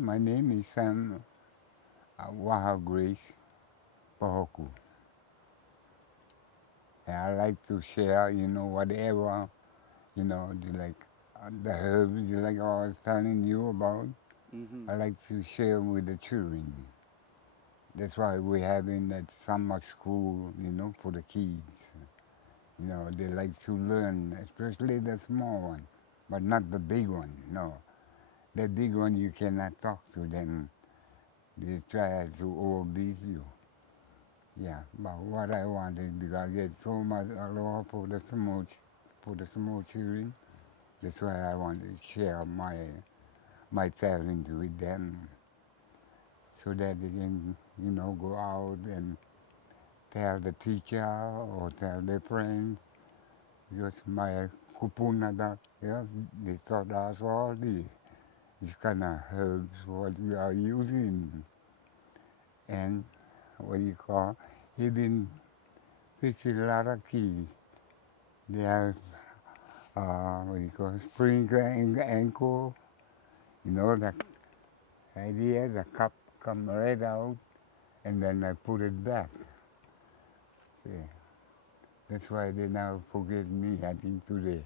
My name is Sam Waha Grace Pahoku. And I like to share, whatever, the herbs, like I was telling you about. Mm-hmm. I like to share with the children. That's why we're having that summer school, for the kids. They like to learn, especially the small one, but not the big one. No, the big one you cannot talk to them. They try to overbeat you. Yeah, but what I wanted because I get so much aloha for the small children. That's why I want to share my talent with them, so that they can, go out and tell the teacher or tell their friends. Because my kupuna, yeah, they taught us all these kind of herbs what we are using, and what you call, he been fixing a lot of keys. They have what you call spring ankle. The idea the cup come right out, and then I put it back. See, that's why they now forget me. I think today.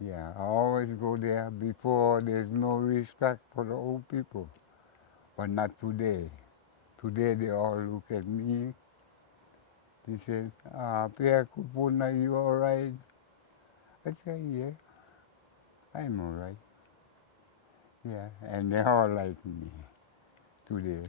Yeah, I always go there before. There's no respect for the old people, but not today. Today they all look at me. They say, Pierre Kupuna, you all right? I say, yeah, I'm all right. Yeah, and they all like me today.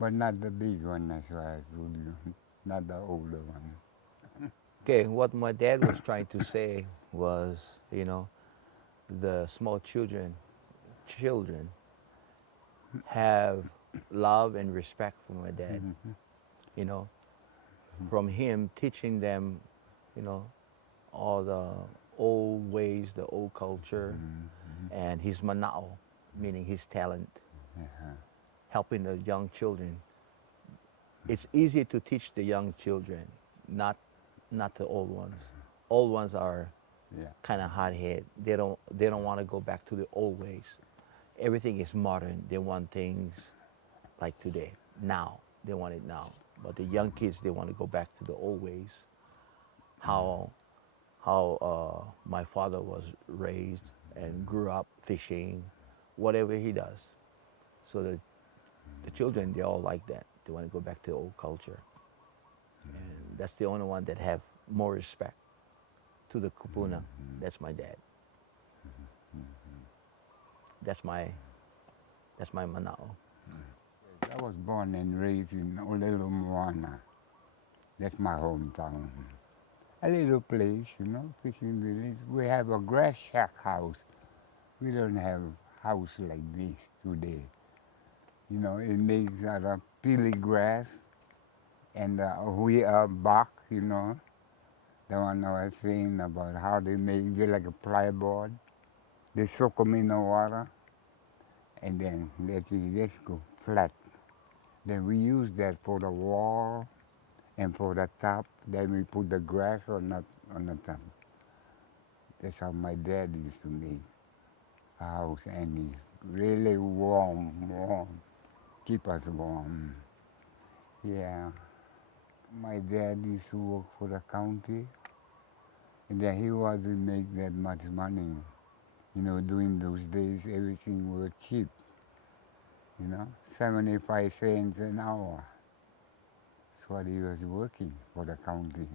But not the big one, that's why I told you. Not the older one. Okay, what my dad was trying to say was, the small children have love and respect for my dad. Mhm, You know, from him teaching them, you know, all the old ways, the old culture, mhm, and his manao, meaning his talent, yeah, helping the young children. It's easy to teach the young children, not not the old ones. Old ones are yeah. kind of hard head. They don't want to go back to the old ways. Everything is modern. They want things like today, now. They want it now. But the young kids, they want to go back to the old ways. How my father was raised and grew up fishing, whatever he does. So the children, they all like that. They want to go back to old culture, and that's the only one that have more respect to the kupuna. That's my dad. That's my that's my manao. Yes, I was born and raised in Olelo, Moana. That's my hometown. A little place, fishing village. We have a grass shack house. We don't have house like this today. It makes out of peely grass and we are bark, the one I was saying about how they make it like a plyboard. They soak them in the water and then let it just go flat. Then we use that for the wall and for the top. Then we put the grass on the top. That's how my dad used to make a house, and it's really warm, keep us warm. Yeah, my dad used to work for the county, and then he wasn't make that much money. During those days, everything was cheap. You know, 75 cents an hour. That's what he was working for the county.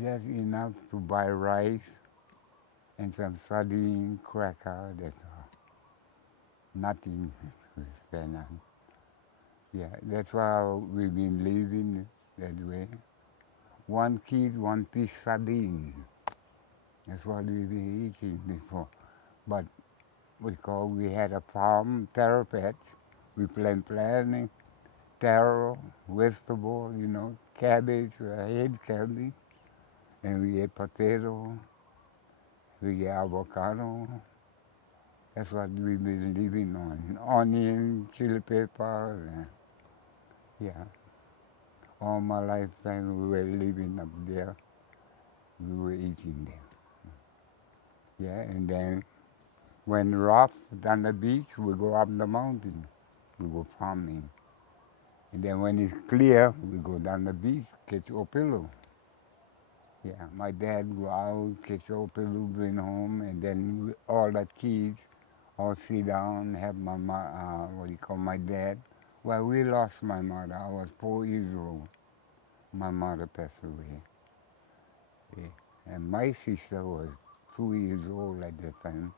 Just enough to buy rice and some sardine cracker. That's all. Nothing to spend on. Yeah, that's why we've been living that way. One kid, one piece sardine. That's what we've been eating before. But we had a farm, taro patch. We planting taro, vegetable, cabbage, I ate cabbage, and we ate potato, we ate avocado. That's what we've been living on. Onion, chili pepper, yeah. All my lifetime we were living up there. We were eating there. Yeah, and then When rough on the beach, we go up the mountain. We go farming. And then when it's clear, we go down the beach, catch opilo. Yeah, my dad go out, catch opilo, bring home, and then all the kids all sit down, have what do you call my dad. Well, we lost my mother. I was 4 years old. My mother passed away. Yeah. And my sister was 2 years old at the time.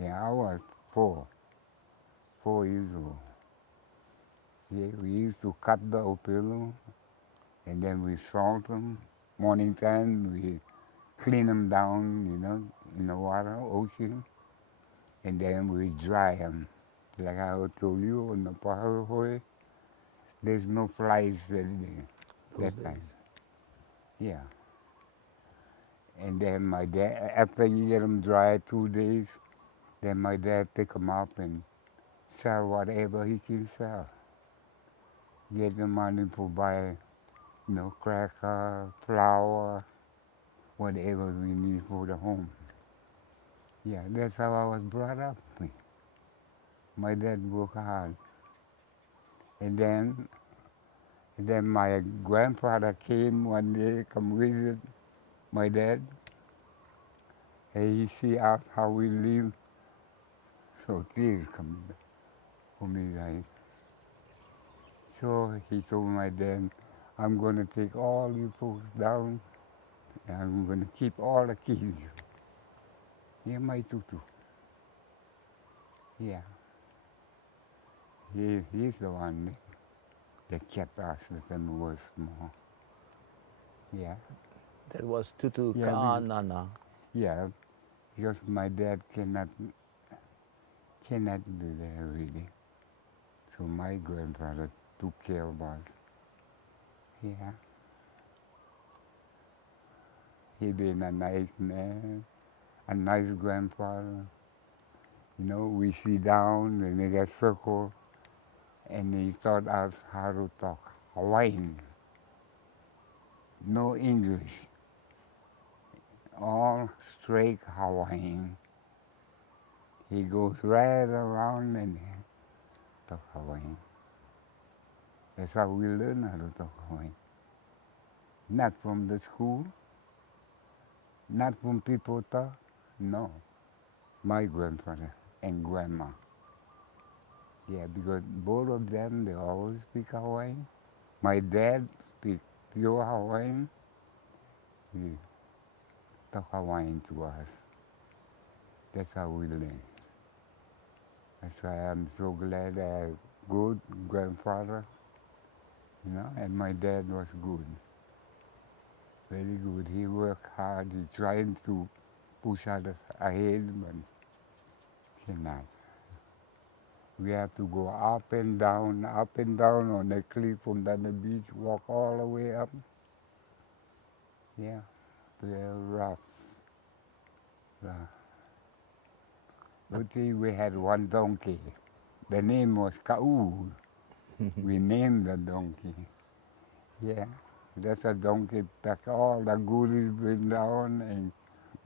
Yeah, I was four, 4 years old. Yeah, we used to cut the opilo and then we salt them. Morning time we clean them down, in the water, ocean, and then we dry them. Like I told you on the Pahoe, there's no flies Those that days. time. Yeah. And then my dad, after you get them dry 2 days, then my dad pick them up and sell whatever he can sell. Get the money for buy, cracker, flour, whatever we need for the home. Yeah, that's how I was brought up. My dad worked hard. And then my grandfather came one day, come visit my dad, and he see us how we live. So tears come for me, right? So he told my dad, I'm gonna take all you folks down, and I'm gonna keep all the kids. Yeah, my tutu. Yeah, he's the one that kept us when we were small. Yeah, That was Tutu yeah, Ka'anana. yeah, because my dad cannot do that really. So my grandfather took care of us. Yeah, he been a nice man, a nice grandfather. We sit down and make a circle, and he taught us how to talk Hawaiian, no English, all straight Hawaiian. He goes right around and talk Hawaiian. That's how we learn how to talk Hawaiian. Not from the school, not from people talk, no. My grandfather and grandma. Yeah, because both of them, they always speak Hawaiian. My dad speak pure Hawaiian. He talk Hawaiian to us. That's how we learn. That's why I'm so glad I have good grandfather, and my dad was good, very good. He worked hard. He trying to push us ahead, but cannot. We have to go up and down on the cliff from the beach, walk all the way up. Yeah, very rough. rough. Luckily, we had one donkey. The name was Ka'u. We named the donkey. Yeah, that's a donkey pack all the goodies, bring down and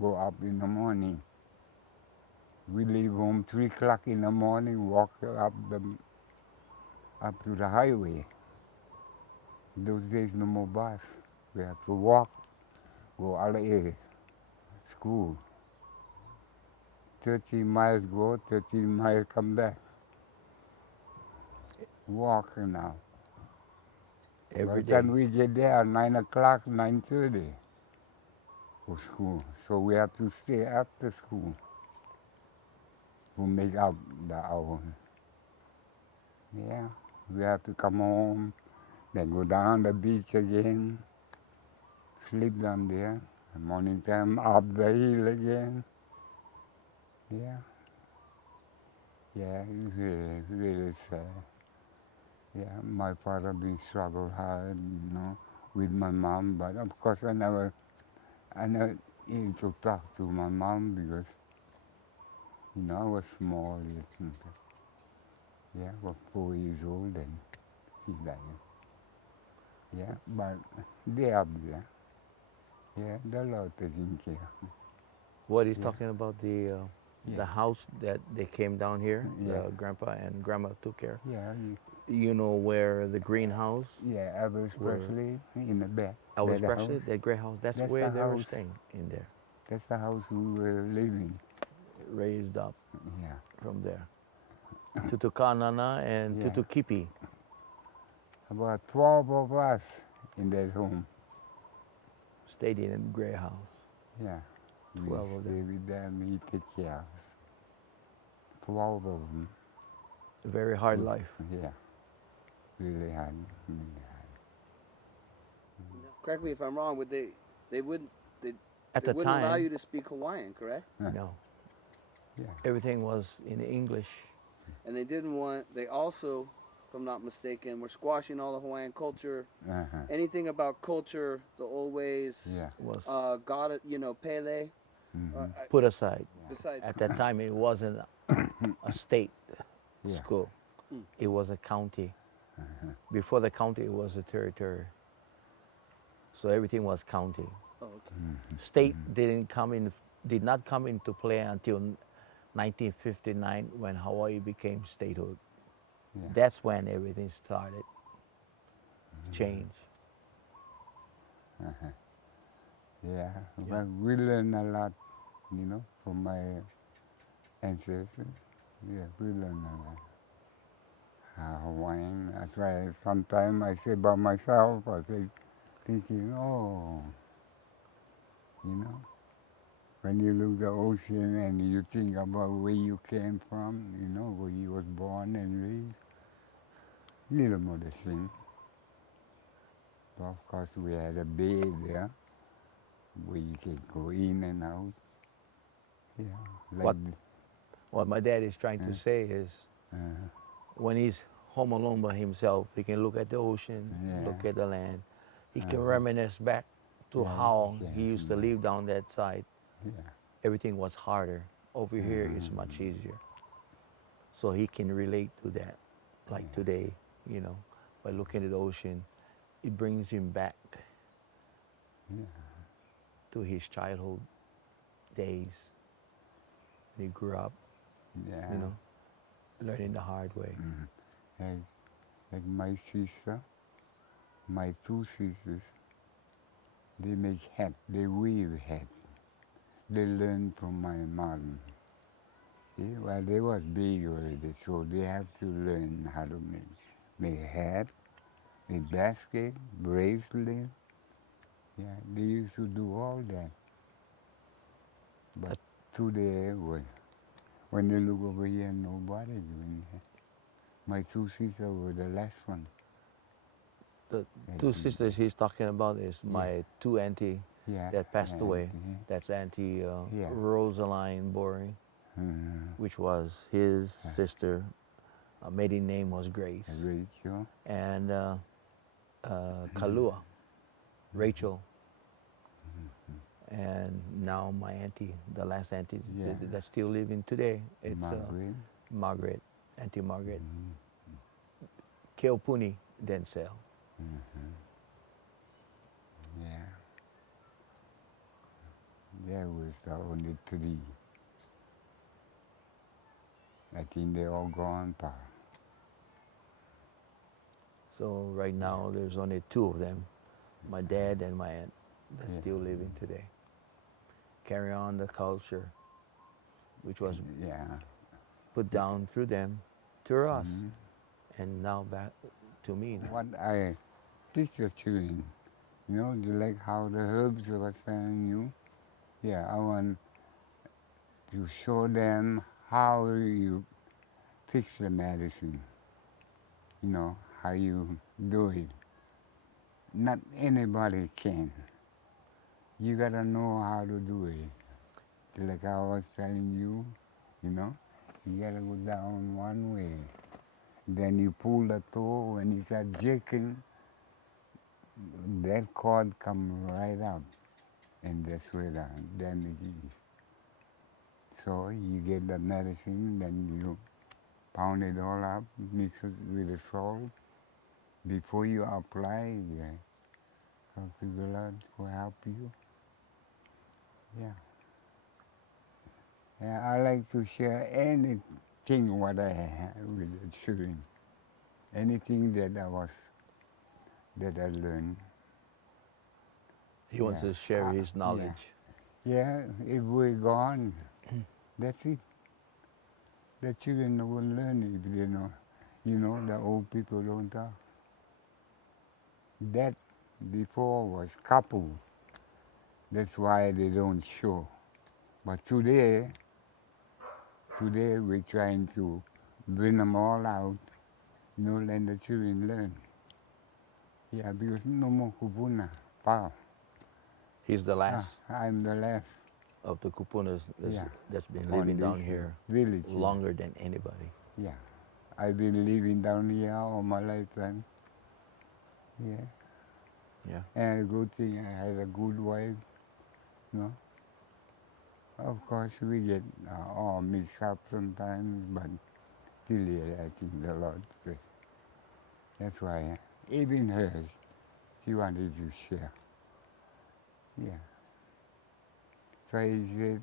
go up in the morning. We leave home 3 o'clock in the morning, walk up to the highway. Those days no more bus. We have to walk, go all the way school. 13 miles go, 13 miles come back. Walk now. By Every the day. time we get there, 9 o'clock, 9:30 for school. So we have to stay after school to make up the hour. Yeah, we have to come home, then go down the beach again, sleep down there. Morning time up the hill again. Yeah, yeah, it's really, really sad. Yeah, my father been struggle hard, with my mom, but of course I never even to talk to my mom because, I was small. Yeah, I was 4 years old and she died. Yeah, but they up there. Yeah, the Lord taking care. What he's Yeah, talking about the Yeah. The house that they came down here, Yeah. grandpa and grandma took care. Yeah, You know where the greenhouse, yeah, Elvis where Presley in the back. Elvis That's the Presley, house. that gray house, that's That's where the they were house. staying in there, That's the house we were living. raised up Yeah. from there. Tutukanana and Yeah. Tutukipi. About 12 of us in that home. Stayed in a gray house. Yeah. 12 We of stay them. with them, he take care of us. 12 of them. A very hard life. Yeah. Really hard. Really hard. Correct me if I'm wrong, but they wouldn't they, At they the wouldn't allow time, you to speak Hawaiian, correct? no. Yeah. Everything was in English. And they didn't want. They also, if I'm not mistaken, were squashing all the Hawaiian culture. Uh-huh. Anything about culture, the old ways. Yeah. Was God, Pele. Mhm. put aside. Besides, At that time, it wasn't a state Yeah. school. Mm. It was a county. Uh-huh. Before the county, it was a territory. So everything was county. oh, okay. State did not come into play until 1959 when Hawaii became statehood. Yeah. That's when everything started change. Uh-huh. Yeah. But we learn a lot, from my ancestors. Yeah, we learn a lot. Hawaiian. That's why sometimes I say by myself, I say, thinking, oh, when you look the ocean and you think about where you came from, where you was born and raised, little more the same. But of course, we had a bay there where you can go in and out. Yeah, like What my dad is trying to Yeah. say is uh, when he's home alone by himself, he can look at the ocean, look Yeah. at the land. He can Uh-huh. reminisce back to Yeah, how yeah, he used to yeah. live down that side. yeah, Everything was harder. Over here, it's much easier. So he can relate to that. Like today, by looking at the ocean, it brings him back yeah, to his childhood days when he grew up, yeah. learning the hard way. Like my sister, my two sisters, they make hat, they weave hat. They learn from my mom. See, well, they was big already, so they have to learn how to make hat, make basket, bracelet. Yeah, they used to do all that. But today, when they look over here, nobody doing that. My two sisters were the last one. The That two did sisters he's talking about is Yeah. my two auntie Yeah. that passed away. Yeah. That's Auntie Yeah. Rosaline Boring, Mhm. which was his sister. Maiden name was Grace. Rachel. And Kalua, Rachel. And now my auntie, the last auntie Yeah. that's still living today, it's Margaret. Margaret, Auntie Margaret. Keopuni Denzel. Yeah. There was the only three. I think they all gone, pa. So right now there's only two of them, my dad and my aunt, that's Yeah. still living today. Carry on the culture, which was Yeah. put down through them to us, Mhm. and now back to me now. What I teach the children, you like how the herbs I was telling you? Yeah, I want to show them how you fix the medicine, how you do it. Not anybody can. You gotta know how to do it. Like I was telling you, you gotta go down one way. Then you pull the toe, when you start jerking, that cord come right up. And that's where the damage is. So you get the medicine, then you pound it all up, mix it with the salt. Before you apply, I'll figure out will help you. Yeah. Yeah, I like to share anything what I have with the children. Anything that I learned. He wants Yeah, to share his yeah, knowledge. yeah. If we're gone, that's it. The children will learn if they know. You know, the old people don't talk. That before was couple. That's why they don't show. But today we're trying to bring them all out. You know, let the children learn. Yeah, because no more Kapuna. Wow. He's the last I'm the last. of the Kupunas Yeah. that's been On living this down here village. longer than anybody. Yeah. I've been living down here all my lifetime. Yeah. Yeah. And a good thing, I had a good wife. You know. Of course, we get all mixed up sometimes, but still, I think the Lord first. That's why, even her, she wanted to share. Yeah. So he said,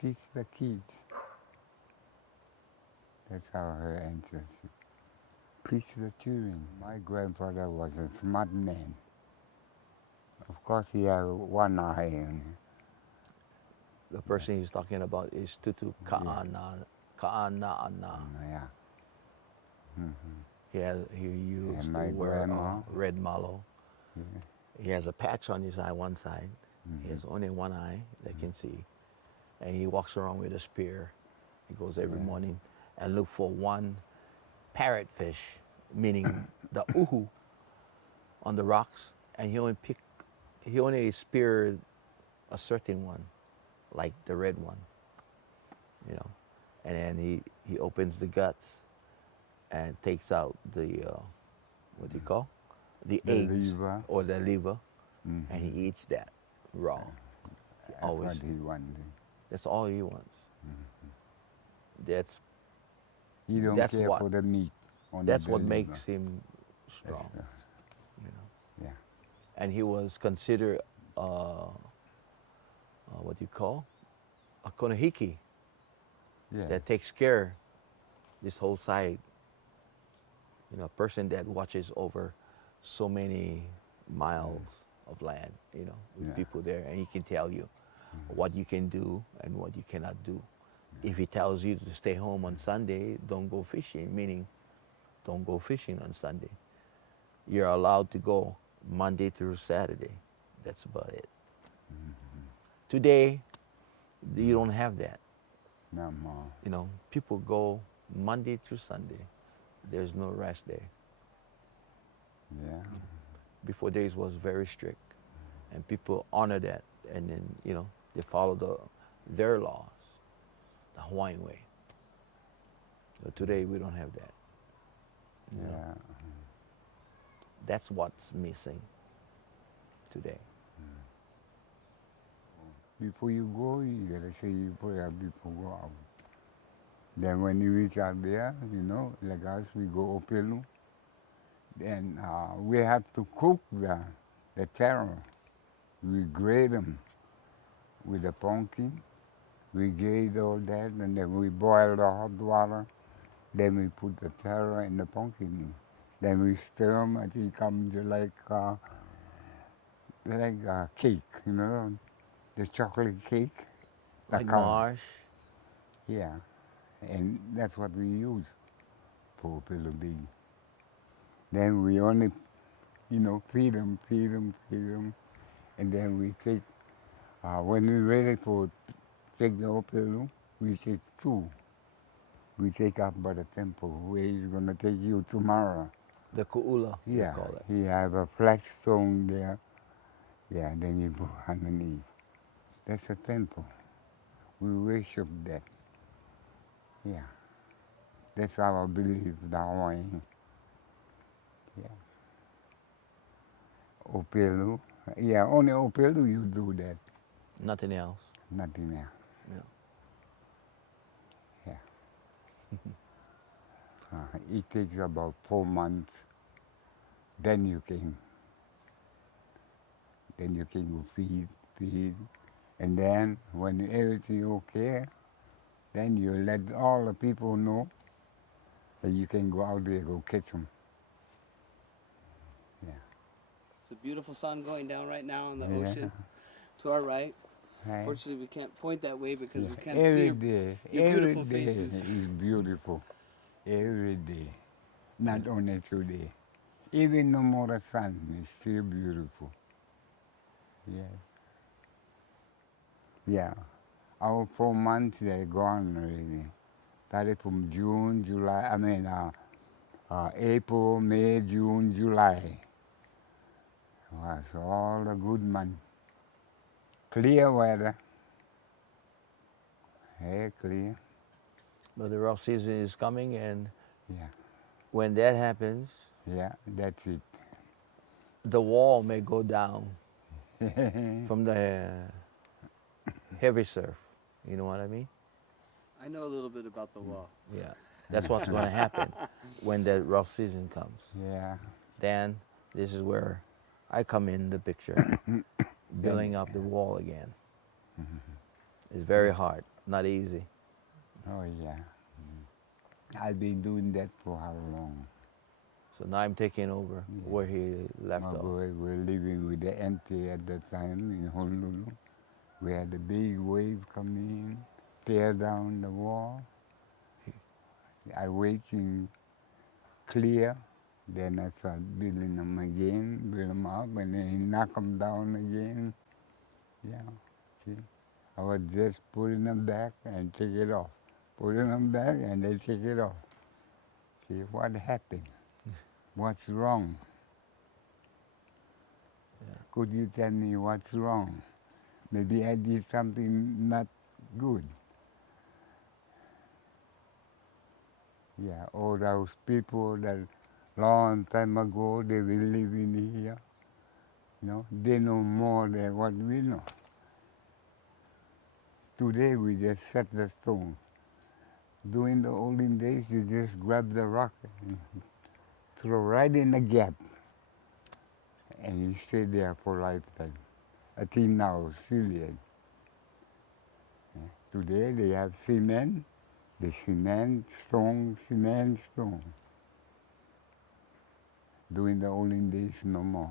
teach the kids. That's how her answer. Teach the children. My grandfather was a smart man. Of course, he had one eye. And, The person he's talking about is Tutu Ka'ana'ana. yeah. Hmm. He used And to my wear a grandma. red malo. Yeah. He has a patch on his eye, one side. He Mm-hmm. has only one eye that can see. And he walks around with a spear. He goes every Yeah. morning and look for one parrotfish, meaning the uhu on the rocks. And he only speared a certain one, like the red one, you know. And then he opens the guts and takes out the, what do you call? The The eggs liver. or the liver, Mm-hmm. and he eats that raw. That's Always. what he wanted. That's all he wants. That's He don't That's care what- for the meat. Only that's the what liver. makes him strong, That's, you know. yeah. And he was considered what do you call a konahiki Yeah. that takes care this whole side. You know, a person that watches over so many miles of land. You know, with Yeah. people there, and he can tell you what you can do and what you cannot do. If he tells you to stay home on Sunday, don't go fishing. Meaning, don't go fishing on Sunday. You're allowed to go Monday through Saturday. That's about it. Today, you don't have that. No more. You know, people go Monday through Sunday. There's no rest day. Yeah. Before days was very strict, and people honor that, and then they follow their laws, the Hawaiian way. So today we don't have that. you know. Yeah. That's what's missing today. Before you go, you gotta say your prayer before go out. Then when you reach out there, like us, we go Opelu. Then we have to cook the taro. We grate them with the pumpkin. We grate all that, and then we boil the hot water. Then we put the taro and the pumpkin in. Then we stir them until it comes like a cake, the chocolate cake. the Like color. marsh. Yeah, and that's what we use for Opelu Big. Then we only, feed them, and then we take, when we're ready for take the Opelu, we take two. We take up by the temple where he's going to take you tomorrow. The ku'ula, we Yeah, call it. he have a flat stone there. Yeah, then you put underneath. That's a temple. We worship that. Yeah, that's our belief, the Hawaiian. Yeah. Opelu. Yeah, only Opelu you do that. Nothing else. Nothing else. No. Yeah. It takes about 4 months. Then you can go feed, and then when everything okay, Then you let all the people know that you can go out there go catch them. It's a beautiful sun going down right now on the Yeah. ocean to our right. Right. Fortunately, we can't point that way because Yeah. we can't see Every your, day, your every beautiful day faces. is beautiful. Every day, not only today. Even no more the sun is still beautiful. Yeah. Yeah. Our 4 months they're gone already. Started from June, July. April, May, June, July. Was all the good months. Clear weather. Hey, clear. But the rough season is coming, and Yeah. when that happens, Yeah. That's it. the wall may go down from the heavy surf. You know what I mean? I know a little bit about the wall. Yeah. That's what's going to happen when that rough season comes. Yeah. Then this is where I come in the picture, building up the wall again. It's very hard, not easy. Oh yeah. I've been doing that for how long? So now I'm taking over Yeah. where he left My off. boy were living with the empty at the time in Honolulu. We had a big wave coming in, tear down the wall. I waiting clear. Then I start building them again, build them up, and then knock them down again. Yeah, see. I was just putting them back and take it off. Putting them back and they take it off. See, what happened? What's wrong? Yeah. Could you tell me what's wrong? Maybe I did something not good. Yeah, all those people that long time ago they were living here, they know more than what we know. Today we just set the stone. During the olden days, you just grab the rock and throw right in the gap, and you stay there for lifetime. I think now, still yet. Today they have cement, the cement stone. During the olden days, no more.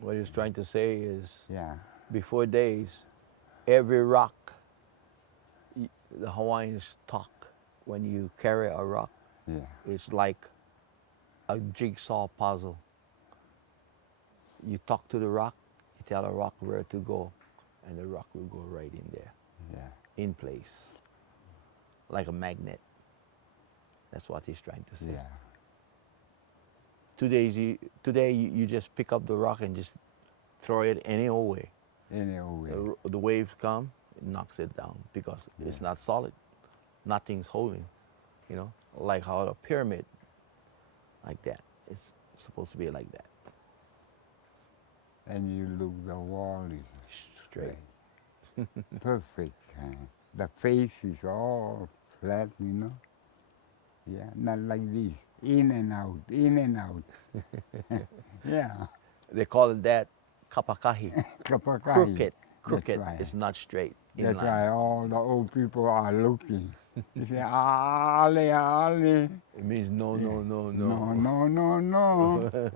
What he's trying to say is, Yeah, before days, every rock, the Hawaiians talk when you carry a rock, yeah, it's like a jigsaw puzzle. You talk to the rock, you tell the rock where to go, and the rock will go right in there, yeah, in place, like a magnet. That's what he's trying to say. yeah, Today you just pick up the rock and just throw it any old way. anyway. The waves come, it knocks it down because it's not solid. Nothing's holding, like how a pyramid, like that. It's supposed to be like that, And you look, the wall is straight. perfect. The face is all flat, Yeah, not like this. In and out, in and out. Yeah, They call it that kapakahi, kapakahi. crooked. That's right. It's not straight, in That's line. why all the old people are looking. They say, Ali, Ali. It means no, Yeah. no, no, No, no. no, no, no.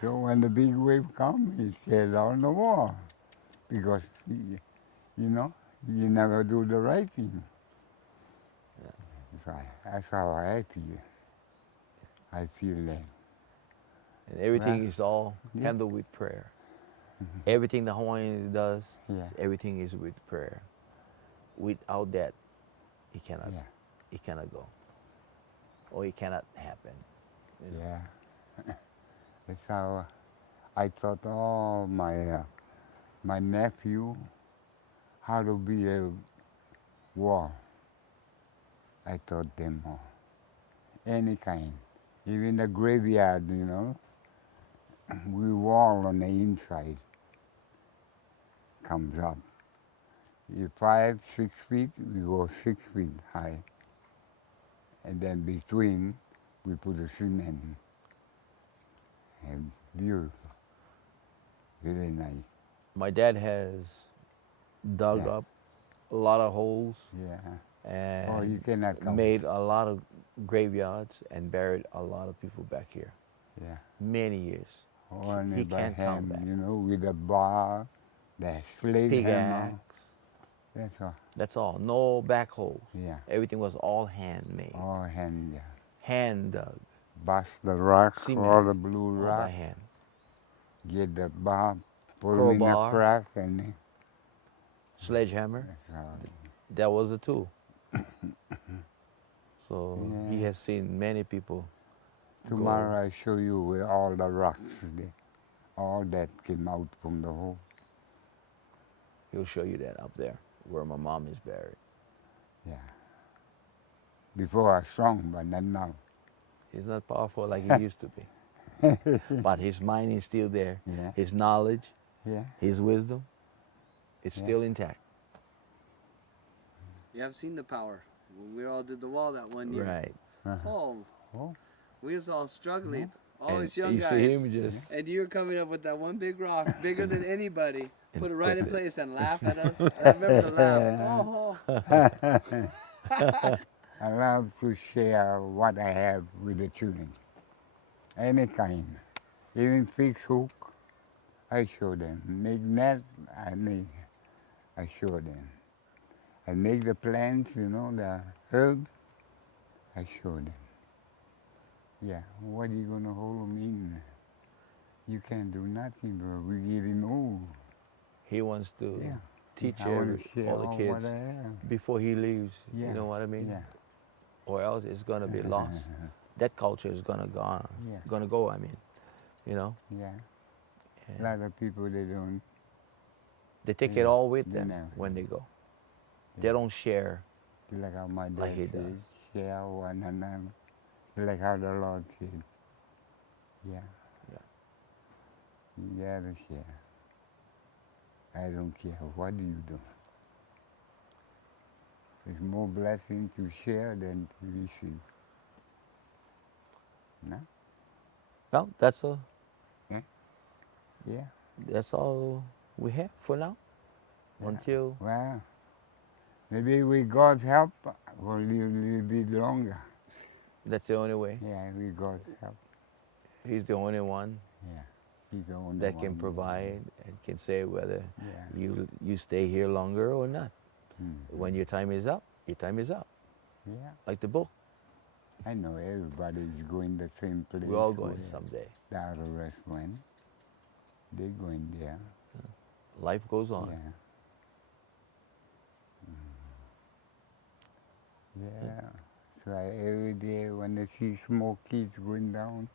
So when the big wave comes, it tears down the wall. Because, you never do the right thing. That's how I feel. I feel that. And everything Well, is all yeah. handled with prayer. Everything the Hawaiian does, Yeah, everything is with prayer. Without that, it cannot, yeah, it cannot go, or it cannot happen. yeah. That's how I taught all my nephew how to be a war. I taught them all. Any kind. Even the graveyard, we wall on the inside comes up. You 5, 6 feet, we go 6 feet high. And then between, we put the cement. And beautiful. Really nice. My dad has dug Yeah. up a lot of holes Yeah. Oh, and you cannot count. made a lot of graveyards and buried a lot of people back here. Yeah. Many years. Only He by can't count hand, that. you know, with a bar, the sledgehammer. Pickaxe. That's all. That's all. No backhoes. Yeah. Everything was all handmade. All hand. Yeah. Hand dug. Bust the rock, Cement. all the blue All by rock, hand. get the bar, put them in the Crowbar. crack, and Sledgehammer. that's all. That was the tool. So he Yeah. has seen many people Tomorrow I show you where all the rocks, all that came out from the hole. He'll show you that up there where my mom is buried. Yeah. Before I was strong, but not now. He's not powerful like he used to be. But his mind is still there. Yeah. His knowledge, Yeah. his wisdom, it's Yeah. still intact. You have seen the power when we all did the wall that one year. Right. Oh, Oh. we was all struggling. All And these young you guys. see him just And you're coming up with that one big rock, bigger than anybody. And Put it right in fix it. place and laugh at us. I remember the laugh. I love to share what I have with the children. Any kind. Even fix hook, I show them. Make net, I show them. I make the plants, you know, the herbs, I show them. Yeah, what are you going to hold them in? You can't do nothing, but we're getting old. he wants to Yeah. teach I want to share all the kids what I have. before he leaves. Yeah. You know what I mean? Yeah. Or else it's gonna be lost. That culture is gonna go on. Yeah. Gonna go. I mean, you know. Yeah. And A lot of people, they don't. they take Yeah. it all with They them know. when they go. Yeah. They don't share. Like how my dad Like he said, does. share one another. Like how the Lord said. Yeah. Yeah. You gotta share. I don't care what you do. It's more blessing to share than to receive. No? Well, that's all. Yeah. That's all we have for now. Yeah. Until Well, maybe with God's help, we'll live a little bit longer. that's the only way. Yeah, with God's help. He's the only one Yeah. He's the only that one. can provide and can say whether Yeah. you stay here longer or not. Mm. When your time is up, your time is up. Yeah. Like the book. I know everybody's going the same place. We're all going where someday. The other rest went. They're going there. Life goes on. Yeah. Yeah. So every day when I see small kids going down,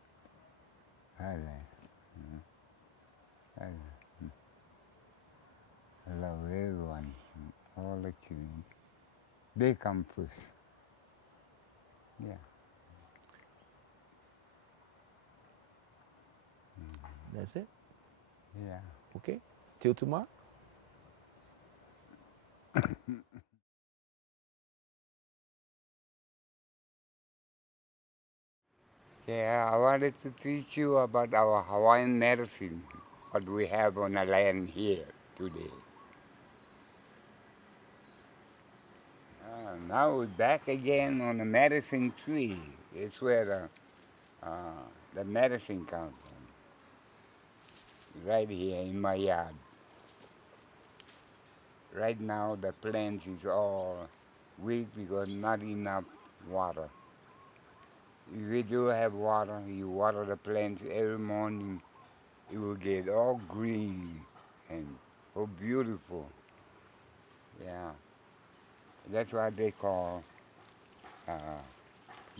I like. I like. I love everyone, all the children. They come first. Yeah. That's it. Yeah. Okay. Till tomorrow. Yeah, I wanted to teach you about our Hawaiian medicine, what we have on the land here today. Now we're back again on the medicine tree. It's where the medicine comes from. Right here in my yard. Right now the plants is all weak because not enough water. If you do have water, you water the plants every morning, it will get all green and so beautiful. Yeah, that's what they call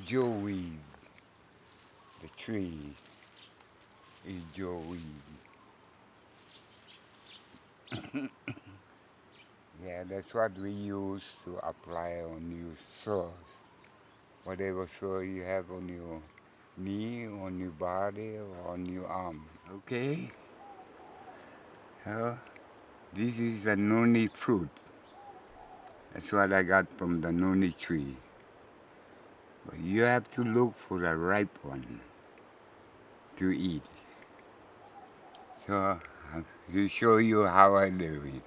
jewweed. The tree is jewweed. Yeah, that's what we use to apply on your sores. Whatever sore you have on your knee, on your body, or on your arm. Okay? This is a noni fruit. That's what I got from the noni tree. But you have to look for the ripe one to eat. So, to show you how I do it.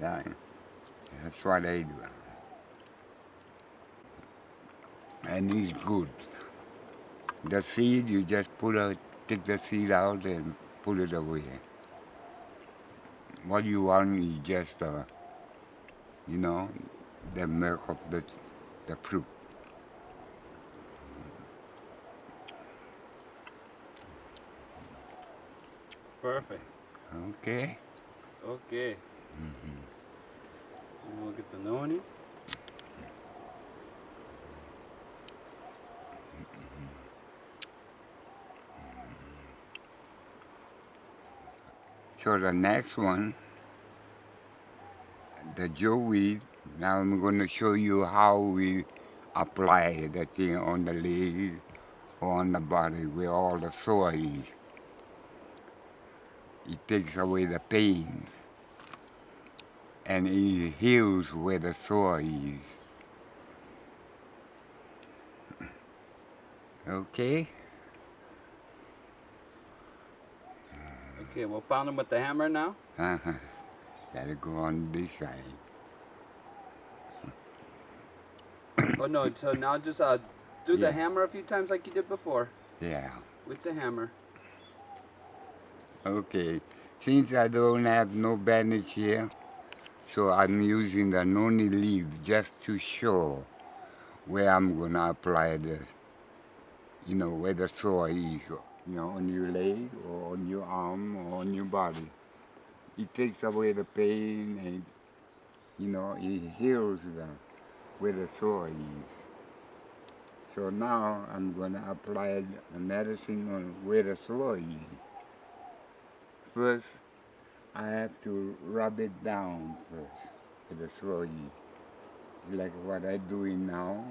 Yeah, that's what I do. And it's good. The seed, you just take the seed out and put it away. What you want is just, you know, the milk of the fruit. Perfect. Okay? Okay. We'll get the noni. So the next one, the Joe weed. Now I'm going to show you how we apply the thing on the leg or on the body where all the sore is. It takes away the pain and it heals where the sore is. Okay? Okay, we'll pound them with the hammer now. Uh-huh. Gotta go on this side. Oh no, so now just do the Yeah. hammer a few times like you did before Yeah. with the hammer. Okay. Since I don't have no bandage here, so I'm using the noni leaf just to show where I'm gonna apply this. You know, where the sore is. You know, on your leg or on your arm or on your body. It takes away the pain and, you know, it heals where the sore is. So now I'm gonna apply the medicine on where the sore is. First, I have to rub it down first with the sore is, like what I'm doing now.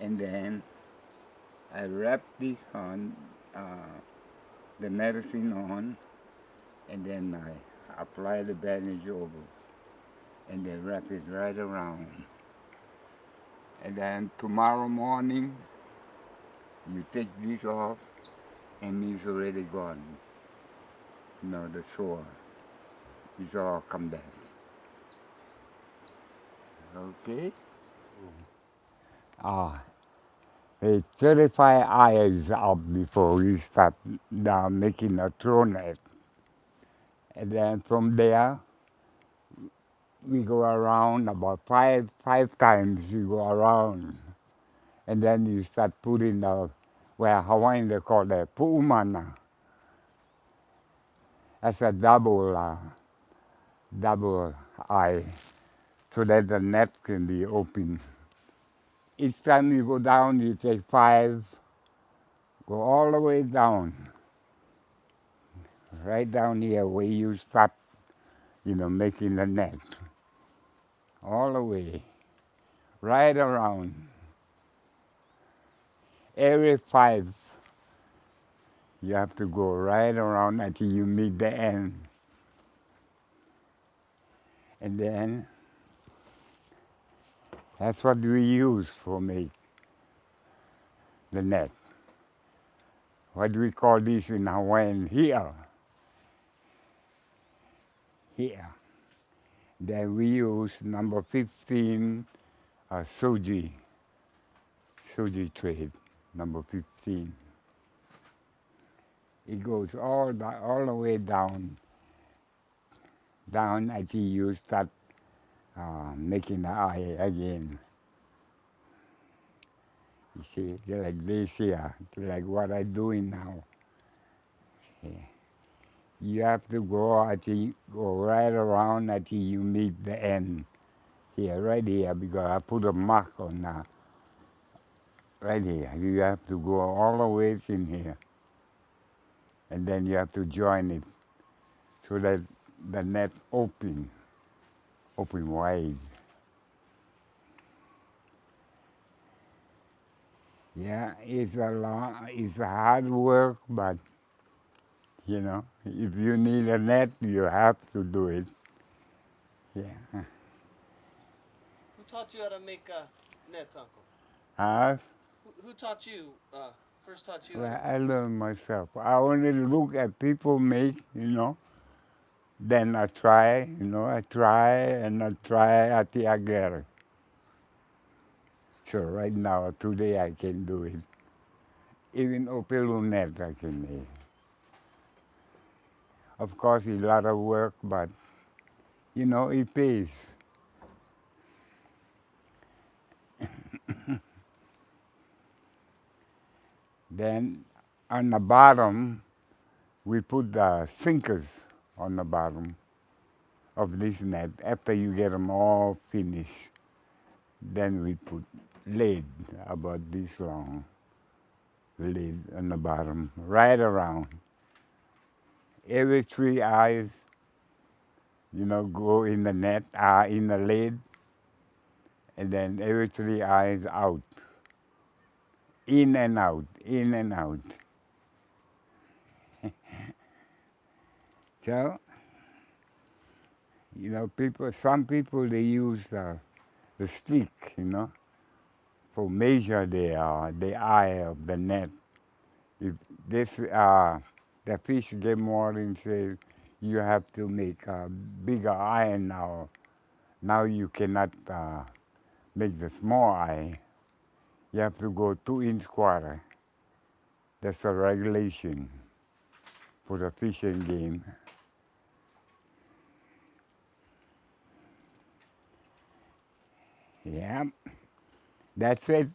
And then I wrap this on, the medicine on, and then I apply the bandage over, and then wrap it right around. And then tomorrow morning, you take this off, and it's already gone. You know, the sore. It's all come back. Okay? Hey, 35 eyes up before we start making a throw net. And then from there, we go around about five times you go around. And then you start putting where Hawaiian they call that pu'umana. That's a double eye, so that the net can be open. Each time you go down, you take 5, go all the way down, right down here where you start, you know, making the net. All the way, right around. Every 5, you have to go right around until you meet the end. And then, that's what we use for make the net. What do we call this in Hawaiian? Here. Here. Then we use number 15 soji trade, number 15. It goes all the way down until you start making the eye again. You see, they're like this here, like what I'm doing now. Yeah. You have to go right around until you meet the end. Here, right here, because I put a mark on that. Right here. You have to go all the way in here. And then you have to join it so that the net open wide. Yeah, it's a hard work, but you know, if you need a net, you have to do it. Yeah. Who taught you how to make nets, Uncle? Huh? Who taught you? First taught you? Well, I learned myself. I only look at people make, you know, Then I try, I try and I try until I get it. So right now, today I can do it. Even Opelu net I can make. Of course, it's a lot of work, but it pays. Then on the bottom, we put the sinkers on the bottom of this net. After you get them all finished, then we put lead about this long, lead on the bottom, right around. Every 3 eyes, go in the net, in the lead, and then every 3 eyes out, in and out, in and out. So, some people they use the stick, for measure the eye of the net. If this the fish get more and say you have to make a bigger eye now. Now you cannot make the small eye. You have to go 2 inch quarter. That's a regulation for the fishing game. Yeah, that's it.